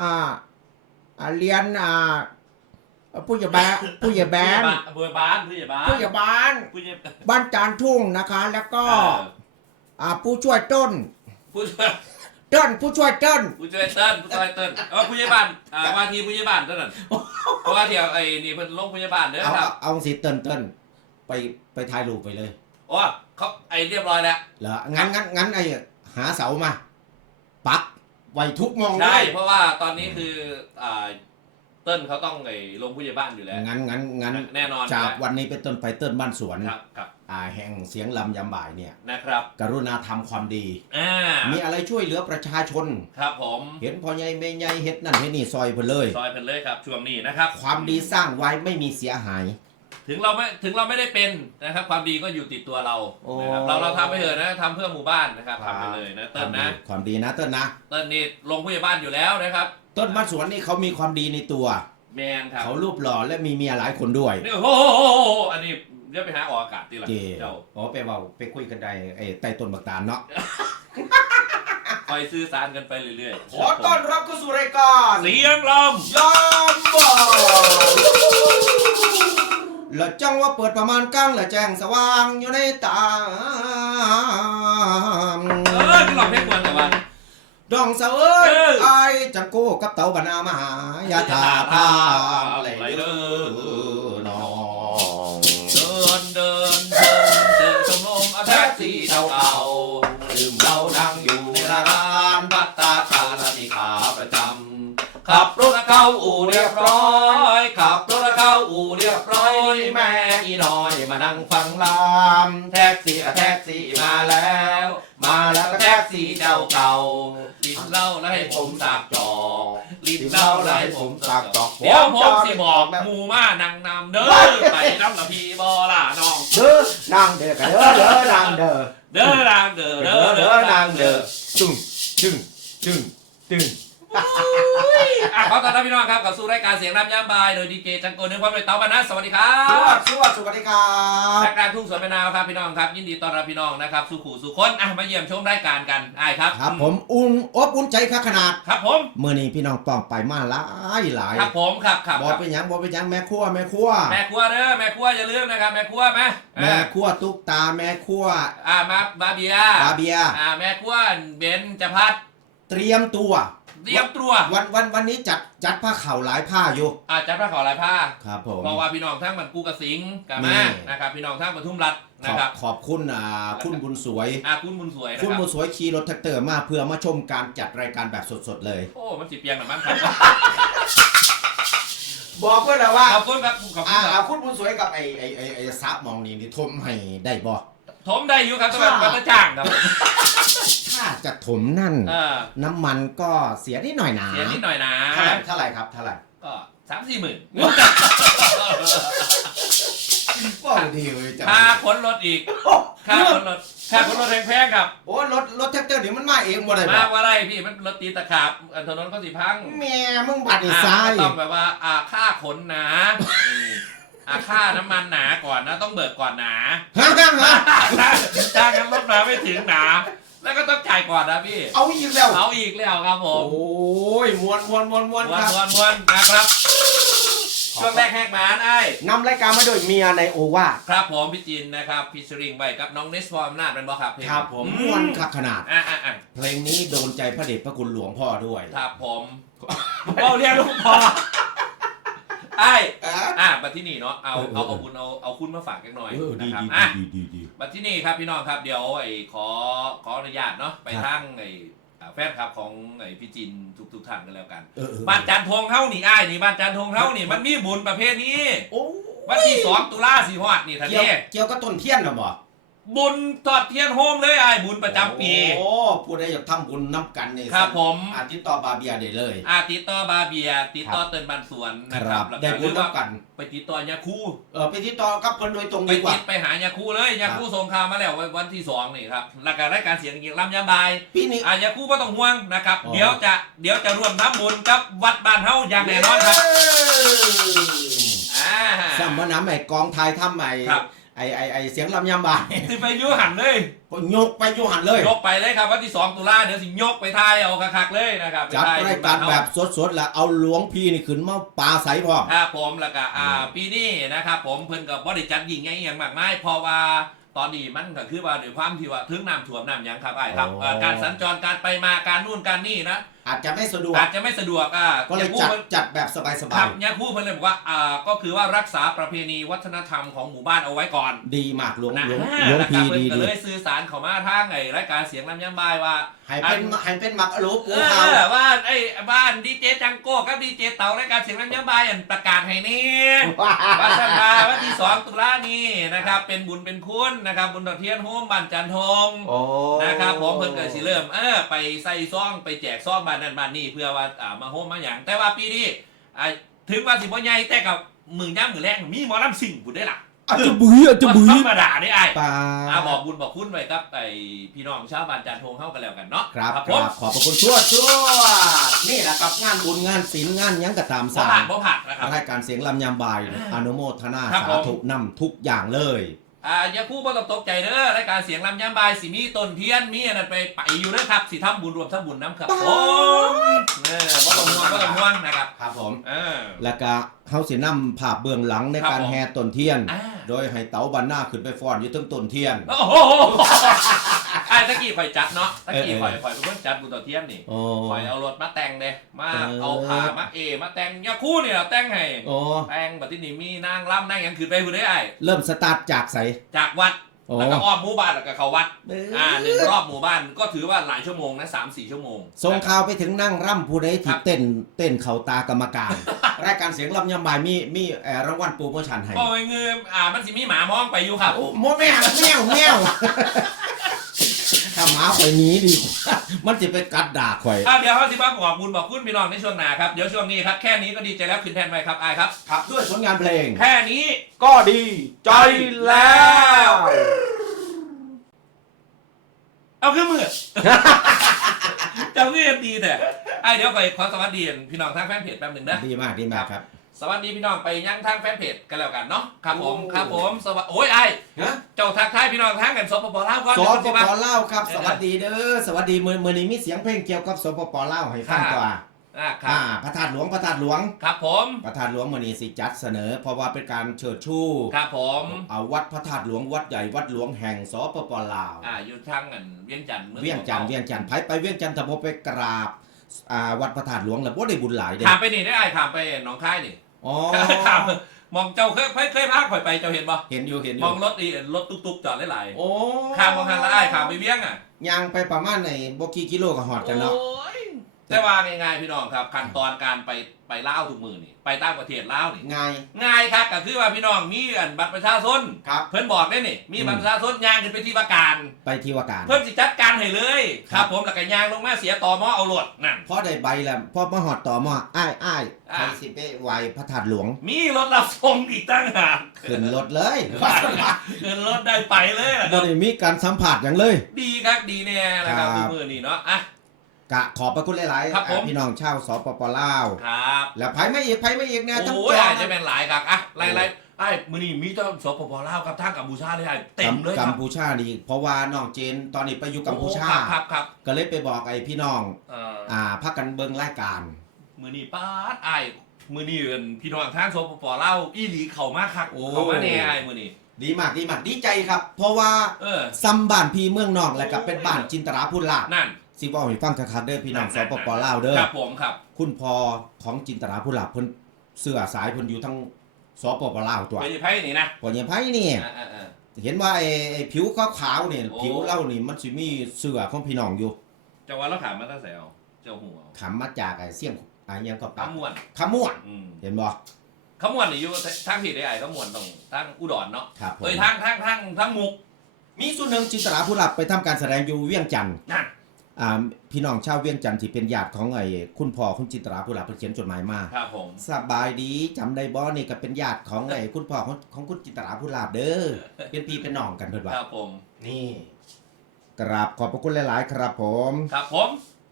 อ่าอ่าเรียนอ่าผู้ใหญ่บ้านผู้ใหญ่บ้านผู้ใหญ่บ้านผู้ใหญ่บ้านผู้ใหญ่บ้านผู้ใหญ่บ้านจานทุ่งนะคะ แล้วก็เอออ่าผู้ช่วยต้น ผู้ช่วยต้นผู้ช่วยต้นผู้ช่วยเติ้ลผู้ช่วยเติ้ลเออผู้ใหญ่บ้านอ่าว่าที่ผู้ใหญ่บ้านเท่านั้นเพราะว่าเที่ยวไอ้นี่เพิ่นลงผู้ใหญ่บ้านเด้อเอาครัเอาบเอาสิเติ้นเติ้นไปไปถ่ายรูปไปเลยโอ้เขาไอ้เรียบร้อยแล้วเหรองั้นงั้นงั้นไอ้หาเสามาปัก ไว้ทุกมองเลใช่ยเพราะว่าตอนนี้คืออ่าเติ้ลเขาต้องไอ้ลงผู้ใหญ่บ้านอยู่แล้วงั้นงั้นงั้นแน่นอนจากอยู่วันนี้เป็นต้นไปเติ้นบ้านสวนแล้วครับครับอ่าแห่งเสียงลำยำบ่ายเนี่ย นะครับกรุณาทำความดี อ่ามีอะไรช่วยเหลือประชาชน ครับผมเห็นพ่อใหญ่แม่ใหญ่เฮ็ดนั่นเฮ็ดนี่ซอยเพิ่นเลย ซอยเพิ่นเลยครับช่วงนี้นะครับความดีสร้างไว้ไม่มีเสียหาย ถึงเราไม่ถึงเราไม่ได้เป็นนะครับ ความดีก็อยู่ติดตัวเราโอ้นะครับเราเราทำไปเถอะนะทำเพื่อหมู่บ้านนะครับทำไปเลยนะเติ้ลนะความดีนะเติ้ลนะเติ้ลนี่ลงผู้ใหญ่บ้านอยู่แล้วนะครับต้นบ้านสวนนี่เขามีความดีในตัวแมนครับเขารูปหล่อและมีเมียหลายคนด้วยนี่โอ้โหอันนี้เดี๋ยวไปหาออกอากาศทีหลังเจเจ้าอ๋อไปเว่าไปคุยกันได้ไอ้ใต้ต้นบักตาลเนาะคอยซื้อสารกันไปเรื่อยๆขอต้อนรับเข้าสู่รายการเสียงลมยา ละจังว่าเปิดประมาณกลางและแจ้งสว่างอยู่ในตาเออคือหลอกเพลงกวนแต่ว่า ดองเสาเอ้ยเออ ไอ้จังโก้กับเต่าบรรณามหายาทาพามไหลเด้อน้องเดินเดินเดินเดินชมรมอาแท็กซี่เก่าเก่าๆดื่ม ขับรถเข้าอู่เรียบร้อย ขับรถเข้าอู่เรียบร้อยแม่อีน้อยมานั่งฟังลามแท็กซี่อะแท็กซี่มาแล้ว มาแล้วก็แท็กซี่เจ้าเก่าลิ้นเหล้าแล้วให้ผมสักจอกลิ้นเหล้าแล้วให้ผมสักจอกเดี๋ยวผมสิบอกหมูมานังนำเด้อไปน้ำละพีบอล่ะน้องเด้อนางเด้อกันเด้อเด้อนางเด้อเด้อนางเด้อเด้เด้ออเด้เด้ออนานางงเด้เด้ออตึงตึงตึงตึง อะขอต้อนรับพี่น้องครับเข้าสู่รายการเสียงน้ำย่ำบายโดยดีเจจังโกนึกความเป็นเต๋าบรรณะสวัสดีครัสวับสดีสวัสดีสวัสดีครับรายการทุ่งสวนมะนาวครับพี่น้องครับ ยินดีต้อนรับพี่น้องนะครับสู่ขู่สู่คนอะมาเยี่ยมชมรายการกันไอ้ายครับครับผมอุ่นอบอุ่นใจค่ะขนาดครับผมเมื่อนี้พี่น้องป้องไปมาหลายหลายครับผมครับครับบอกเป็นหยังบอกเป็นหยังแม่ครัวแม่ครัวแม่ครัวเด้อแม่ครัวอย่าลืมนะครับแม่ครัวไหมแม่ครัวตุ๊กตาแม่ครัวอ่ามาบาเบียบาเบียอ่าแม่ครัวเบนจะพัดเตรียมตัว เตรียมตัววันวันวันนี้จัดจัดผ้าเข่าวหลายผ้าอยู่อาจัดพระขอลายผ้าครับผมเพราะว่าพี่น้องทั้งมันกูกระสิงกับนี่มานะครับพี่น้องทั้งปทุมรัฐขนะอบครับขอบคุณอ่าคุณบุญสวยอาคุณบุญสวยนะคุณครับบุญสวยขี่รถแท็กเตอร์มาเพื่อมาชมการจัดรายการแบบสดๆเลย โอ้มันสิเปียงหรือมั้งครับบอกเพื่อนแล้วว่าขอบคุณครับขอบคุอ่าณคอ่ารับคุณบุญสวยกับไอ้ไอ้ไอ้ไอ้ซับมองนี่นี่ทมให้ได้บ่ถมได้อยู่ครับสำหรับกระจ้างครับ ถ้าจะถมนั่น เออน้ำมันก็เสียนิดหน่อยนะเสียนิดหน่อยนะ เท่าไหร่เท่าไหร่ครับเท่าไหร่ก็สามสี่หมื่นว้าวดีเลยจ้ะค่าขนรถอีกค่าขนรถค่าขนรถแพงๆครับ โอ้รถรถแท็กเตอร์นี่มันมาเองบ่ได้บ่มากกว่าไรพี่มันรถตีตะขาบอันถนนก็สิพังแม่มึงบัดนี่อะซ้ายก็ต้องแบบว่าอ่าค่าขนหนาอืมอ่าค่าน้ำมันหนาก่อนนะ ต้องเบิกก่อนหนาฮะฮะฮะถ้างั้นรถมาไม่ถึงหนา แล้วก็ต้องจ่ายก่อนนะพี่ เอาอีกแล้ว เอาอีกแล้วครับผโอ้มยมวนมวนมวนมวนมควรันบมวนมวนนะครับช่วงแรกแหกหมานไอ้นำรายการมาโดยเมียในโอวาทครับผมพี่จินนะครับพี่ชริงไปกับน้องเนสฟอร์มนาดเป็นบอครับเพลงครับผมอืม่วนคักขนาด อะอะอะเพลงนี้โดนใจพระเดชพระคุณหลวงพ่อด้วย ครับผมเอาเรียกลูกพอ ไอ้อะอะบัดที่นี่เนาะเอาเออเออเอาเอาคุณเอาเอาคุณมาฝากกันหน่อยเออดีนะครับดีอะดีดีดี บัดที่นี่ครับพี่น้องครับเดี๋ยวไอ้ขอขออนุญาตเนาะไปครับ ทางไอ้อ่าแฟนคลับของไอ้พี่จินทุกทุกๆท่านกันแล้วกันเออเออบ้านจันทงเฮ้านี่ไอ้ายนี่บ้านจันทงเฮ้านี่มันมีบุญประเภทนี้โอ้วันที่สองตุลาสีฮอดนี่ทันเกี่ยวทีเกี่ยวกับต้นเทียนเหรอบ่ บุญทอดเทียนโฮมเลยไอ้ายบุญประจำปี โอ้ผู้ใดอยากทำบุญน้ำกันนี่ครับผม อาทิตย์ต่อบาเบียได้เลย อาติดต่อบาเบียติดต่อเตินบันสวนนะครับแล้วได้ก็หบุรืญอว่าน้ำกันไปติดต่อยาคูเออไปติดต่อกับเพิ่นโดยตรงไปดีกว่า ติดไปหายาคูเลยยาคูส่งข่าวมาแล้ววันที่สองนี่ครับแล้วก็รายการเสียงยิงลำยาบาย ปีนี้ อายาคูไม่ต้องห่วงนะครับ อ๋อ เดี๋ยวจะเดี๋ยวจะร่วมทำบุญกับวัดบ้านเฮาอย่างแน่นอนครับอ่าสัมมนาใหม่กองไทยทำใหม่ครับ ไอไอไอเสียงลำยำบายสิไปอยุหันเลยก็ยกไปอยูหันเลย ยกไปเลยครับวันที่สองตุลาเดี๋ยวสิยกไปทายเอาคักๆเลยนะครับไปจัดทายรายการแบบสดๆแล้วเอาหลวงพี่นี่ขึ้นมาปลาใสพร้อมครับผมแล้วก็อ่าปีนี้นะครับผมเพิ่นกับ่ได้จัดยิงไงอหย่างมากมายเพราะว่าตอนนี้มันก็คือว่าด้วยความที่ว่าถึงน้ำท่วมน้ำหยังครับไอ้ครับโอ้เอ่อการสัญจรการไปมาการนู่นการนี่นะ อาจจะไม่สะดวก อาจจะไม่สะดวกอะก็เลยอาพูจัดพิ่นจัดแบบสบาครัยบยาคู่เพิ่นเลยบอกว่าอ่าก็คือว่ารักษาประเพณีวัฒนธรรมของหมู่บ้านเอาไว้ก่อนๆดีมากหลวงนะหลวงหลวงแล้วก็พี่เพิ่นดีก็ดีเลยสื่อสารเขามาทางไอ้รายการเสียงลำยำบายว่าให้เป็นให้เป็นหมักอรูปเอปูเขาอว่าไอ้บ้านดีเจจังโก้กับดีเจเต๋ารายการเสียงลำยำบายอันประกาศให้นี่วัฒนธรรมวันที่สองตุลานี้นะครับ เป็นบุญเป็นคุณนะครับ บุญดอกเทียนโฮมบ้านจันทงโอ้นะครับผมเพิ่นเกิดสิเริ่มเออไปใส่ซ่องไปแจกซ่องบ้านนั้นบ้านนี้เพื่อว่าอ่ามาโฮมมาอย่างแต่ว่าปีนี้อ่าถึงว่าสิบ่ใหญ่แต่กับมือย่ำมือแรกมีหมอลำสิ่งบุญได้ล่ะ อาจจะบุยอาจจะบุธรยรมดาได้ไอ้ปลาอ่าบอกบุญบอกคุณไว้ครับไอ้พี่น้องชาวบ้านจันทงเข้ากันแล้วกันเนาะครับผคมรับขอบพระคุณชั่วชั่วนี่แหละครับงานบุญงานศีลงานหยังก็ตามบ่สาผ่ารนบ่ผ่านนะครับรายการเสียงลำยำบายเนี่ยอนุโมทนาครับสาผมธุนำทุกอย่างเลยอ่าอย่าคู่บ่ต้องตกใจเด้อรายการเสียงลำย้ำบายสิมีต้นเทียนมีอันนั้นไปไปอยู่เด้อครับสิทำบุญรวมทำบุญน้ำครับผมเออบ่ต้องห่วง บ่ต้องห่วงนะครับครับผมเออ แล้วก็เฮาสินำภาพเบื้องหลังในครับการผมแห่ต้นเทียน อ่า โดยให้เต๋าบันหน้าขึ้นไปฟ้อนอยู่เทั้งต้นเทียน โอ้โหไอ้ตะกี้ข่อยจัดเนาะตะกี้เออเออข่อยข่อยเป็นคนจัดบุญต่อเทียนนี่โอ้ข่อยเอารถมาแต่งเด้มาเออเอาผ้ามาเอมาแต่งอย่าคู่นี่ล่ะแต่งให้โอ้แต่งบัดที่นี่มีนางรำนางหยังขึ้นไปผู้ใดไอ้เริ่มสตาร์ทจากใสจากวัดโอ้ แล้วก็อ้อมหมู่บ้านแล้วก็เข้าวัดเอ้ยอ่าหนึ่งรอบหมู่บ้านก็ถือว่าหลายชั่วโมงนะสามสี่ชั่วโมง ส่งข่าวไปถึงนั่งร่ำผู้ใดครัที่บเต้นเต้นเข่าตากรรมการ รายการเสียงลำยำบายมีมีเอ่อรางวัลโปรโมชั่นให้โอ้ยเงืมอ่ามันสิมีหมามองไปอยู่ครับโอ้โมแมวแมวแมวถ้าหมาข่อยหนี้ดีกว่า มันจะไปกัดด่าข่อย อ่าเดี๋ยวเขาสิบ้าบอกบุญบอกคุณพี่น้องในช่วงหน้าครับ เดี๋ยวช่วงนี้ครับ แค่นี้ก็ดีใจแล้วขึ้นแทนไปครับอายครับครับด้วยผลงานเพลง แค่นี้ ก็ดีใจแล้ว เอาขึ้นมือจะเรียบดีแต่ไอ้เดี๋ยวไปขอสวัสดีพี่น้องทางแฟนเพจแป๊บหนึ่งนะ ดีมากดีมากครับส วัสดีพี่น้องไปยังทางแฟนเพจกันแล้วกันเนาะครับผมโอ้ ครับผมสวัสดีโอ้ยไอ้ฮะเจ้าทักทายพี่น้องทางกันสปปลาวก่อนสเดี๋ยวปสิปมาลาวครับเออสวัสดีเด้อสวัสดีมือมือนี้มีเสียงเพลงเกี่ยวกับสปปลาวให้ฟังครับกว่าอ่าครัอ่าบพระธาตุหลวงพระธาตุหลวงครับผมพระธาตุหลวงมือนี้สิจัดเสนอ เพราะว่าเป็นการเชิดชูครับผมเอาวัดพระธาตุหลวงวัดใหญ่วัดหลวงแห่งสปปลาว อ่าอยู่ทางกันเวียงจันทน์มือเวียงจันทน์เวียงจันทน์ไผไปเวียงจันทน์ถ้าบ่ไปกราบอ่าวัดพระธาตุหลวงแล้วบ่ได้บุญหลายเด้ถามไปนี่ได้ไอ้ถามไปหนองคายนี่ อ๋อถามมองเจ้าเคยเคยเคยพาข่อยไปเจ้าเห็นบ่เห็นอยู่เห็นอมยู่องรถอีรถตุ๊กๆจอดหลายโอ้ๆข้ามมองทางละไอ้ข้ามไปเวียงอะย่างไปประมาณไหนบ่กี่กิโลก็ฮอดกันเนาะ โอ้ยแต่ว่าง่ายๆพี่น้องครับขั้นตอนการไป ไปเล่าวทุกมือนี่ไปต่างประเทศเล่าวนี่ง่าย ง่ายครับก็คือว่าพี่น้องมีอันบัตรประชาชนครับ เพิ่นบอกได้นี่มีบัตรประชาชนย่างขึ้นไปที่ว่าการ ไปที่ว่าการ เพิ่นสิจัดการให้เลยคครัรับ บผมแล้วก็ย่างลงมาเสียต่อมอเอารถนั่น พอได้ใบแล้วพอมาฮอดต่อมาอ้ายอ้ายอ่า ใครสิไปไหวพระธาตุหลวงมีรถรับส่งอีกตั้งหากขึ้นรถเลยขึ้นรถได้ไปเลยล่ะบ่ได้มีการสัมผัสอย่างเลย ดีครับดีแน่นะครับครับ ทุกมือนี่เนาะอะ กะขอบพระคุณหลายๆครับผมอ่าพี่น้องชาวสปปลาวครับแล้วไผไม่อีกไผไม่อีกเนี่ยทั้งโอ้จยออาจจะเป็นหลายครับอะไล่ไล่ไอ้มือนี่มีเจ้าสปปลาวครับทางกัมพูชาได้ไอ้เต็มเลยคกัรัมบพูชานี่เพราะว่าน้องเจนตอนนี้ไปอยู่กัมพูชา โอ้ครับครับก็เลยไปบอกไอ้พี่น้อง เอ่ออ่าพักกันเบิ่งรายการ มือนี่ป้าดไอ้มือนี่เอิ้นพี่น้องทางสปปลาวอีหลีเข้ามาคักโอ้ เข้ามาแน่ไอ้มือนี่ดีมากดีมากดีใจครับ เพราะว่าเออซัมบ้านพี่เมืองนอกและก็เป็นบ้านจินตราพูนลาบนั่น สิบอกให้ฟังคักๆเด้อพี่น้องสปปลาวเด้อครับผมครับ คุณพ่อของจินตราพูนลาบเพิ่นเสื้อสายเพิ่นอยู่ทั้งสปปลาวตัวไปอยู่ไพ่นี่นะพ่อเนี่ยไผนี่อ่าอ่าอ่าเห็นว่าไอ้ไอ้ผิวขาวๆเนี่ยโอ้ผิวเล่านี่มันสิมีเสื้อของพี่น้องอยู่เจ้าวันเราถามมาตั้งแต่เอาเจ้าหัวขำมาจากไอ้เสี่ยงไอ้หยังก็ปากขมวนขมวนอืมเห็นบ่ขมวนนี่อยู่ทางผิดได้ไอ้ขมวนตรงทางอุดรเนาะครับผมเอ้ยทางทางทางทางมุกมีส่วนหนึ่งจินตราผู้หลับไปทำการแสดงอยู่เวียงจันทร์นั่น อ่าพี่น้องชาวเวียงจันทร์ที่เป็นญาติของไอ้คุณพ่อคุณจินตราผู้หลับเพิ่นเขียนจดหมายมาครับผม สบายดีจำได้บ่นี่ก็เป็นญาติของไอ้คุณพ่อของของคุณจินตราผู้หลับเด้อเป็นพี่เป็นน้องกันเพิ่นว่าครับผม นี่กราบขอบพระคุณหลาย ๆ ครับผม ครับผม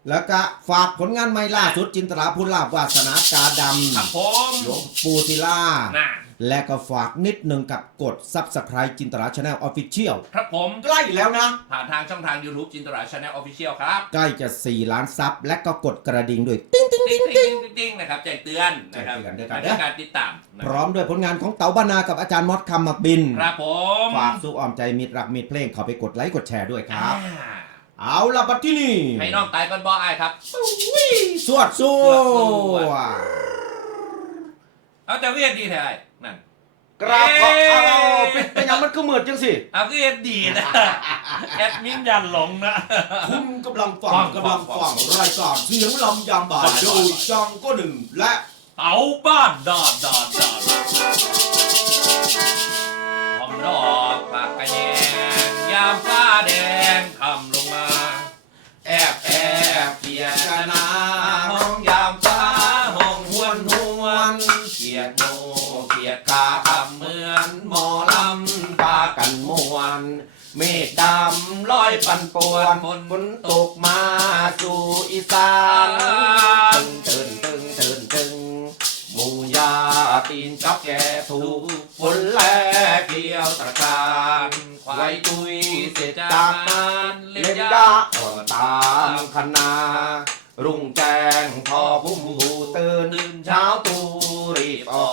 แล้วก็ฝากผลงานใหม่ล่าสุดจินตราผู้หลับวาสนากาดำครับผม หลวงปู่ศิลา น่ะ และก็ฝากนิดนึงกับกด Subscribe จินตราชาแนลออฟฟิเชียลครับผมใกล้แล้วนะ ผ่านทางช่องทาง YouTube จินตราชาแนลออฟฟิเชียลครับ ใกล้จะ 4 ล้านซับและก็กดกระดิ่งด้วยติ๊งติ๊งติ๊งติ๊งติ๊งติ๊งนะครับแจ้งเตือนนะครับแจ้งเตือนด้วยกันในการติดตามนะพร้อมด้วยผลงานของเต๋าบานากับอาจารย์มอดคำมักบิน ครับผมฝากสู้ออมใจมิตรรักมิตรเพลงขอไปกดไลค์กดแชร์ด้วยครับ อ่าเอาละบัดที่นี่ให้น้องตายก่อนบอไอายครับ สวดสู้สวดสู้เอาแต่เวียนดีแท้ไอ้นั่น กราบขอเอ๊ะเอาเป็นเป็นหยังมันก็เหมือนจังสิเอาเวียนดีนะแอดมินยันหลงนะ คุณกำลังฟัฟังงกำลังฟัฟังงรายการเสียงลำยามบ่ายโดยจังก็หนึ่งและเต๋าบ้านดอดดอดดอดหอมดอกปากกระแยงยามฟ้ วนเมฆดำลอยปันป่วนฝนตกมาสู่อีสานตึงตึงตึงตึงตึงหมูยาตีนจับแก่ถูกฝนแลเกี่ยวตะการควายตุยเสร็จจากนั้นเล่นนยายาอ่อตามคณารุ่งแจ้งพอคุ้มหูตื่นเช้าเช้าตูรีบออก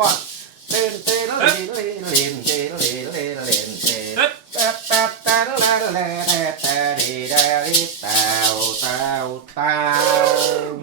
ก่อนเต้นเต้นเล่นเล่นเล่นเต้นล่นเล่นเล่นเต้นแตบแตบแตบแลแลแตบแตบดีดดีแตาแตาแตา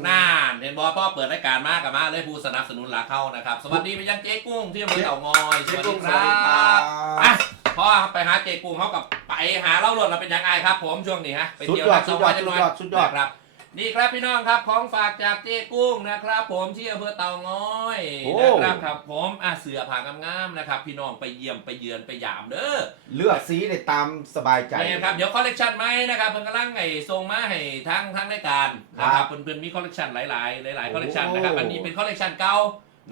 น่านเห็นบอพ่อเปิดรายการมากกับมากเลยผู้สนับสนุนหลักเข้านะครับ สวัสดีไปยังเจ๊กุ้งที่อำเภอเต่างอยสวัสดีครับอะพ่อไปหาเจ๊กุ้งเขากับไปหาเล่าหลวดเราเป็นยังไงครับ ผมช่วงนี้ฮะไปเที่ยวสุดยอดสุดยอดสุดยอดครับ นี่ครับพี่น้องครับของฝากจากเจ๊กุ้งนะครับ ผมที่อำเภอเต่างอยโอ้ นะครับครับผมอะเสือผ่างามๆนะครับ พี่น้องไปเยี่ยมไปเยือนไปหยามเด้อ เลือกสีได้ตามสบายใจ นี่ครับเดี๋ยวคอลเลกชันไหมนะครับเพิ่นกำลังไอ้ส่งมาให้ทั้งทั้งรายการนะคครัรับบเพิ่นเพิ่นมีคอลเลกชันหลายๆ หลายๆคอลเลกชันโอ้นะครับอันนี้เป็นคอลเลกชันเก่า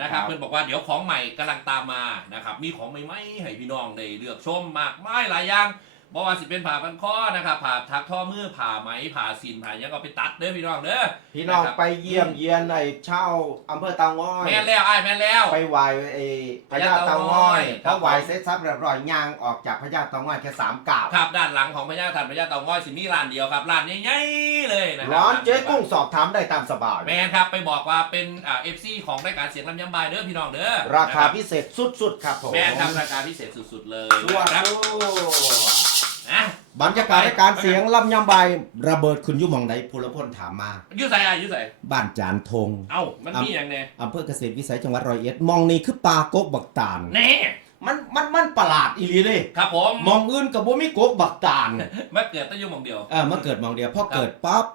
นะครับครับ เพิ่นบอกว่าเดี๋ยวของใหม่กำลังตามมานะครับมีของใหม่ๆให้พี่น้องได้เลือกชมมากมายหลายอย่าง บ่ว่าสิเป็นผ่าพันคอนะครับผ่าทักท่อมือผ่าไหมผ่าสินผ่าหยังก็ไปตัดเด้อพี่น้องเด้อ พี่น้องนะครับ ไปเยี่ยมเยียนไอ้เช่าอำเภอเตางอย แม่นแล้วอ้ายแม่นแล้ว ไปไหวไอ้พญาเตางอยครัพบอไหวเสร็จสับเรียบร้อยย่างออกจากพญาเตางอยแค่สามก้าวครับด้านหลังของพญาทันพญาเต่างอยสิมีร้านเดียวครับร้านใหญ่ๆเลยนะครัร้อนเจ๊กุ้งสอบถามได้ตามสบายแมนครับไปบอกว่าเป็นอ่าเอฟซีของรายการเสียงลำยำบายเด้อพี่น้องเด้อราคานะบพิเศษสุดๆครับผมแมนครับราคาพิเศษสุดๆเลยสวัสนะครับดี นะบรรยากาศรายการเสียงลำยำใบายระเบิดขึ้นอยุ่หมองใดพลพลถามมาอยุ่ใส่อะอยุ่ใส่บ้านจานทงเอ้ามันมีอย่างเนี้ยอำเภอเกษตรวิสัยจังหวัดร้อยเอ็ดมองนี่คือปลากกบักตาลแน่มันมันมันประหลาดอีหลีเลยครับผมมองอื่นกับบ่มีกกบักตาลมาเกิดตั้งอยุ่หมองเดียวเออมาเกิดมองเดียวพอเกิดปั๊บ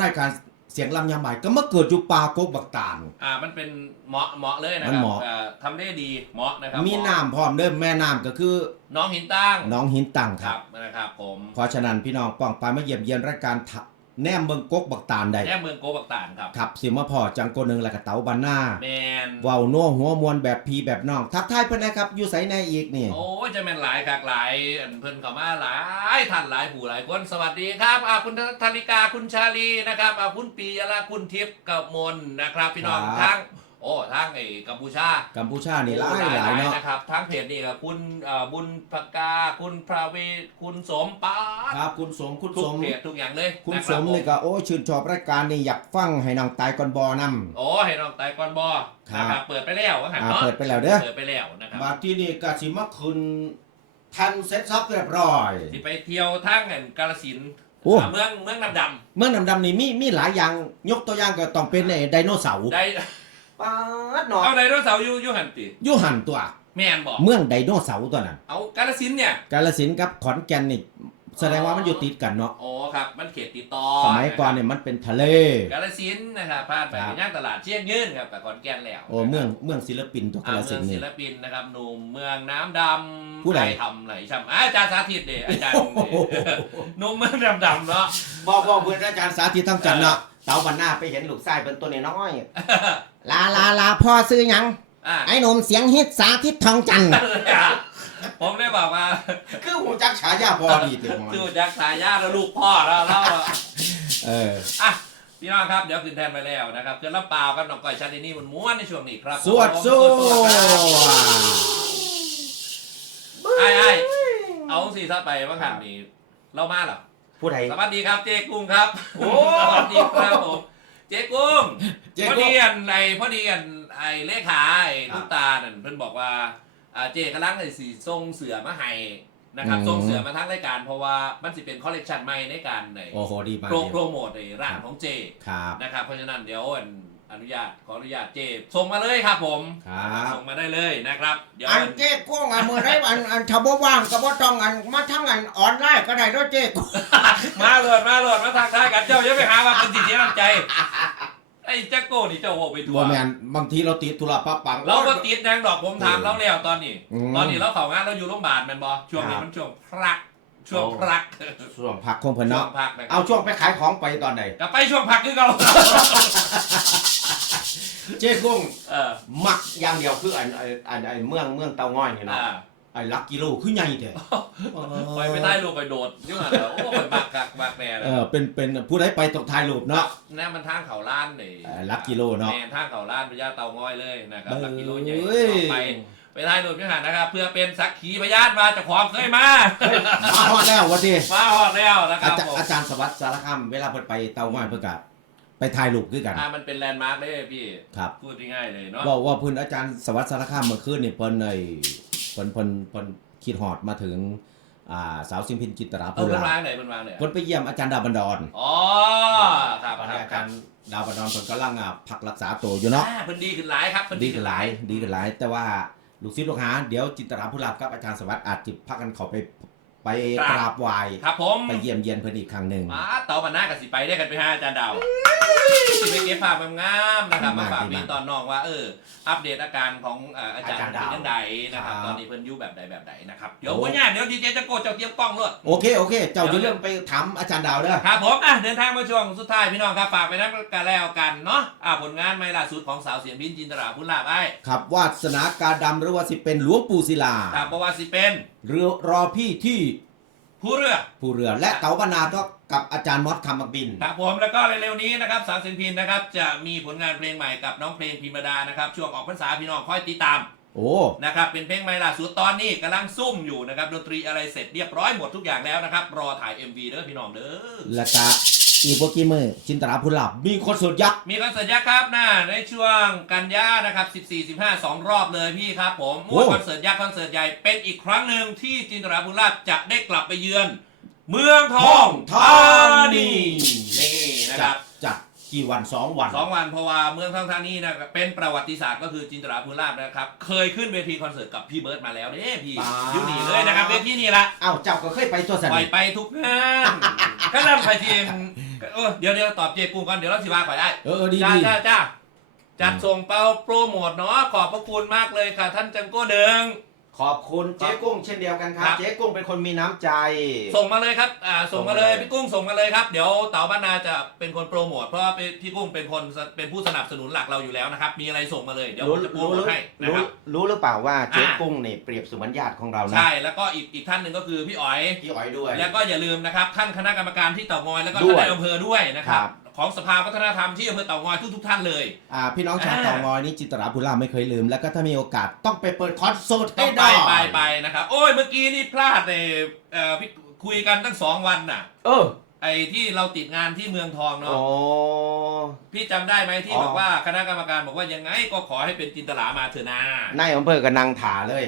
รายการ เสียงลำยำใบายก็มาเกิดอยู่ปลากกบักตาล อ่ามันเป็นเหมาะเหมาะเลยนะมัคนรับเหมาะ อ่าทำได้ดีเหมาะนะครับมีน้ำพร้อมเด้อแม่น้ำก็คือน้องหินตั้งน้องหินตังคครัรับ บนะครับผม เพราะฉะนั้นพี่น้องป้องไปมาเยี่ยมเยียนรายการทะ แนมเบิงกกบักตาลได้แม่เมืองโกบักตานครับครับสิมาพอจังโกหนึงแล้วก็เต๋าบันหน้าแมนเว้านัวหัวมวลแบบพีแบบน้อง ทักทายเพิ่นนะครับ อยู่ไสในอีกนี่ โอ้ยจะเป็นหลายคักหลายอันเพิ่นเข้ามาหลายท่านหลายผู้หลายคนสวัสดีครับอ่าคุณธนิกาคุณชาลีนะครับอ่าคุณปียละคุณทิพย์กับมนนะครับ พี่น้องครับ ทั้ง โอ้ทั้งไอ้กัมพูชากัมพูชานี่หลายหลายเนาะนะครับทั้งเพจนี่กับคุณเอ่อบุญปากาคุณพระเวทคุณสมปาครับคุณสมคุณทุสกมเพจทุกอย่างเลย คุณนะสรับมนี่ก็โอ้ยชื่นชอบรายการนี่อยากฟังให้น้องตายก่อนบอนำโอ้ให้น้องไตก่อนบอครับนะครับเปิดไปแล้วว่าหันอ่าเนาะเปิดไปแล้วเด้อเปิดไปแล้วนะครับมาที่นี่ก็สิมาคืนทันเซ็ตซับเรียบร้อยที่ไปเที่ยวทั้งอันกาลสินธุ์โอ้อ่าเมืองเมืองน้ำดเมืองดำๆนี่มีมีหลายอย่างยกตัวอย่างก็ต้องเป็นไอ้ไดโนเสาร์ำได้ ป๊าดเนาะเอาไดโนเสาร์อยู่อยู่หันติอยู่หันตัว แม่นบอกเมืองไดโนเสาร์ตัวนั้นเอากาลสินธุ์เนี่ย กาลสินธุ์กับขอนแก่นนี่แสดงว่ามันอยู่ติดกันเนาะโอ้ครับ มันเขตติดต่อสมัยก่อนเนี่ยมันเป็นทะเล กาลสินธุ์นะครับผ่านไปครับ ย่างตลาดเชียงยืนครับกับขอนแก่นแล้วโอ้เมืองเมืองศิลปินตัวกาอ่าลเมืสิอนงธุ์ศินี่ ลปินนะครับหนุ่มเมืองน้ำดำผู้ใดรทำไหนช่ำอ่าอาจารย์สาธิตเด้อาจารย์โอ้โหหนุ่มเมืองน้ำดำเนาะ บอกบอกเพื่อนอาจารย์สาธิตทั้งจันทร์เนาะ เสาวันหน้าไปเห็นลูกไส้เป็นตัวน้อยลาลาลาพ่อซื้อยังไอ้หนุ่มเสียงฮิตสาธิตทองจันทร์ผมได้บอกว่าคือหูจักฉายาพ่อดีเต็มหคือจักสายญาติแล้วลูกพ่อแล้วแล้วเอออะพี่น้องครับเดี๋ยวขึ้นแทนไปแล้วนะครับเพื่อนรับเปล่ากับน้องก้อยชาลินี่มันม้วนในช่วงนี้ครับสวดสู้ไอ้ไอ้เอาสีซะไปว่าข่าวนี้เล่ามาเหรอ ผู้ใดสวัสดีครับเจ๊กุ้งครับโอ้สวัสดีครับผมเจ๊กุ้งเจ๊เพอดีอันไอพอดีอันไอ้เลขาไอ้ลูกตาเนี่ยเพิ่นบอกว่าเจ๊กำลังไอสีทรงเสือมาให้นะครับอืทรงเสือมาทั้งรายการเพราะว่ามันสิเป็นคอลเลกชันใหม่ในการในโปรโมทในร้านของเจ๊นะครับเพราะฉะนั้นเดี๋ยว อนุญาตขออนุญาตเจส่งมาเลยครับผมส่งมาได้เลยนะครับอันเจ๊กุ้งอันเมื่อไรอันอันชาวบ้านว่างก็บ่ต้องอันมาทั้งอันออนไลน์ก็ได้ด้วยเจ๊กมาโหลดมาโหลดมาทางทายกันเจ้าอย่าไปหาว่าเป็นสิทธิ์น้ำใจไอ้แจ๊กโกนี่เจ้าโอ้ไปทัวร์แมนบางทีเราติดธุระปั๊บปังเราก็ติดแดงดอกผมถามเราแล้วตอนนี้ ตอนนี้เราเข้างานเราอยู่โรงพยาบาลแมนบอช่วงนี้มันช่วงพระช่วงพักช่วงพักคงเพิ่นเนาะเอาช่วงไปขายของไปตอนไหนก็ไปช่วงพักคือเรา เจ๊กุ้งเมักอย่างเดียวคืออันไอ้อันไอ้เมืองเมืองเตาง่อยนี่เนาะไอ้ลักกิโลคือใหญ่เด๋คอยไปใต้รูกไปโดดยุ่งอะแล้โอ้ยบักกักบักแน่เออเป็นเป็นผู้ใดไปตกท้ายรูปเนาะนี่มันทางเขาล้านนี่เออลักกิโลเนาะ แน่ทางเขาล้านพญาเต่าง้อยเลยนะครับลักกิโลใหญ่ไปไปใต้รูปยุ่งหันนะครับ เพื่อเป็นสักขีพยานมาจะของเคยมามาหอดแล้ววันนี้ มาหอดแล้วนะครับผมอาจารย์สวัสดิ์สารคามเวลาเพิ่ไปเตาง่อยเพิ่นก็ ไปถ่ายรูปคือกัน อ่ามันเป็นแลนด์มาร์กเลยพี่ ครับ พูดง่ายๆเลยเนาะว่าว่าพิ่นอาจารย์สวัสดิ์สารคามเมื่อคืนนี่เพิ่นไอ้เพิ่นเพิ่นเพิ่นคิดฮอดมาถึงอ่าสาวซิมพินจิตราเออภูเพิ่นลามไหนเพิ่นมาเลยเพิ่นไปเยี่ยมอาจารย์ดาวบันดอนอ๋อครับอาจารย์ดาวบันดอนเพิ่นกำลังอะพักรักษาตัวอยู่เนาะ อ่าเพิ่นดีขึ้นหลายครับดีขึ้นหลาย ดีขึ้นหลาย แต่ว่าลูกศิษย์ลูกหา เดี๋ยวจินตราภูลากับอาจารย์สวัสดิ์อาจจะพักกันเขาไป ไปกราบไหว้ครับผมไปเยี่ยมเยียนเพื่อนอีกครั้งหนึ่งมาต่อมาหน้ากันสิไปได้กันไปห้าอาจารย์ดาว สิไปเก็บภาพงามนะครับมาฝากพี่ตอนน้องว่าเอออัปเดตอาการของอาจารย์เป็นยังไงนะครับตอนนี้เพิ่นอยู่แบบใดแบบใดนะครับเดี๋ยววัเนี่ยเดี๋ยวดีเจจะโกเจ้าเตรียมกล้องเลยโอเคโอเค เจ้าจะเรื่องไปถามอาจารย์ดาวเด้อครับผมอะเดินทางมาช่วงสุดท้ายพี่น้องครับฝากไปนั่นกันแล้วกันเนาะอะผลงานไม่ล่าสุดของสาวเสียงพินจินตราพุ่นลาบไอ้ครับวาสนากาดำหรือว่าสิเป็นหลวงปู่ศิลาครับเพราะว่าสิเป็นเรือรอพี่ที่ผู้เรือผู้เรือและเต๋าบรรณาก็ กับอาจารย์มอสคำบักบิน ครับผมแล้วก็เร็วๆนี้นะครับสาวสินพินนะครับจะมีผลงานเพลงใหม่กับน้องเพลงพิมดานะครับช่วงออกพรรษาพี่น้องค่อยติดตามโอ้นะครับเป็นเพลงใหม่ล่าสุดตอนนี้กำลังซุ่มอยู่นะครับดนตรีอะไรเสร็จเรียบร้อยหมดทุกอย่างแล้วนะครับรอถ่าย MV เด้อพี่น้องเด้อ แล้วก็อีโพกี้มือจินตราพูหลับมีคนสุดยักษ์มีคอนเสิร์ตยักษ์ครับนะในช่วงกันยานะครับ 14 15 2 รอบเลยพี่ครับผมมวยคอนเสิร์ตยักษ์คอนเสิร์ตใหญ่เป็นอีกครั้งหนึ่งที่จินตราภูราชจะได้กลับไปเยือน เมืองทองธานีนี่นะครับจัดกี่วันสองวัน สองวันเพราะว่าเมืองทองธานีนะครับเป็นประวัติศาสตร์ก็คือจินตราภูลาภนะครับ เคยขึ้นเวทีคอนเสิร์ตกับพี่เบิร์ดมาแล้วเด้พี่ป๊า อยูนี่เลยนะครับเวทีนี่ละอ้าวเจ้าก็เคยไปตัวสไปนิทไปทุกงานก็นำไปทีมเออเดี๋ยวเดี๋ยวตอบเจกุ้งก่อนเดี๋ยวเราสิว่าก่อได้ เออจ้าดี จ้าจ้าจัดส่งเป้าโปรโมทเนาะขอบพระคุณมากเลยค่ะ ท่านจังโก้เดิง ขอบคุณเจ๊กุ้งเช่นเดียวกันครับ เจ๊กุ้งเป็นคนมีน้ำใจ ส่งมาเลยครับอ่าส่งมาเลยส่งมาเลย พี่กุ้งส่งมาเลยครับ เดี๋ยวเต๋าบ้านนาจะเป็นคนโปรโมท เพราะพี่กุ้งเป็นคนเป็นผู้สนับสนุนหลักเราอยู่แล้วนะครับ มีอะไรส่งมาเลยเดี๋ยวจะโปรโมทให้นะครับ รู้หรือเปล่าว่าเจ๊กุ้งเนี่ยเปรียบสมือนญาติของเรานะใช่แล้วก็อีกอีกท่านหนึ่งก็คือพี่อ๋อย พี่อ้อยด้วย แล้วก็อย่าลืมนะครับท่านคณะกรรมการที่เต่างอยแล้วก็ท่าวนในอำเภอด้วยนะครับ ของสภาวัฒนธรรมที่อำเภอต่างอยทุกทุกท่านเลย อ่าพี่น้องชาวต่างอยนี่จิตราภูราไม่เคยลืม แล้วก็ถ้ามีโอกาสต้องไปเปิดคอร์สิร์ต้ให้องไปได้ไปไปนะครับโอ้ยเมื่อกี้นี่พลาดเลยเอ่อพี่คุยกันตั้งสองวันน่ะ เออไอที่เราติดงานที่เมืองทองเนาะ อ๋อ พี่จำได้ไหมที่บอกว่าคณะกรรมการบอกว่ายังไงก็ขอให้เป็นจินตลามาเถอะนานายอำเภอกับนางถาเลย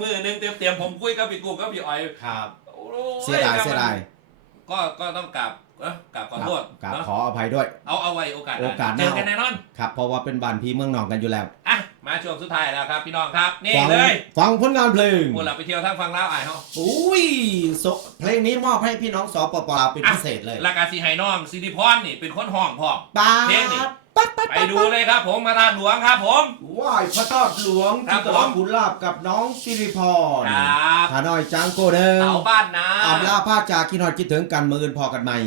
มือหนึงเตรียมผมคุยกับพี่กูกับพี่อ้อยครับเสียดายเสียดาย ก็ก็ต้องกลับ กราบขอโทษกราบขออภัยด้วย เอาเอาไว้โอกาสโอกาสเจอกันแน่นอน ครับ เพราะว่าเป็นบ้านพี่เมืองนองกันอยู่แล้วอะ มาช่วงสุดท้ายแล้วครับพี่น้องครับ นี่เลยฟังผลงานเพลงพวกเราไปเที่ยวทั้งฟังแล้วอ่านเขาอุ้ยโซเพลงนี้มอบให้พี่น้องสปปลาวเป็นพิเศษเลย รากาสีไห้น้องซีดีพรนี่เป็นคนห้องพ่อม ป้าเพลงนี่ ปัดปัดไปดูเลยครับผมมาตาหลวงครับผมว่ายพระธาตุหลวงจิบตรผม คุณลาบกับน้องสิริพรคขาน้อยจางโกเดิมเอาบ้านนะ อาลาผ้าจากกินหอดคิดถึงกันมืออื่นพอกันใหม่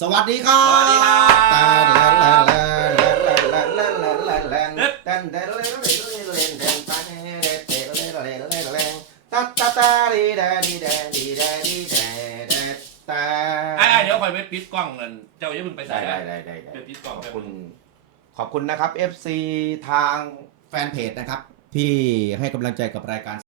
สวัสดีครับสวัสดีครับ ไอ้ยเดี๋ยวคอยไปปิดกล้องนั่นเจ้าอย่าเพิ่งไปใส่ได้ได้ได้ได้ไปปิดกล้องขอบคุณ ขอบคุณนะครับ FC ทางแฟนเพจนะครับ ที่ให้กำลังใจกับรายการ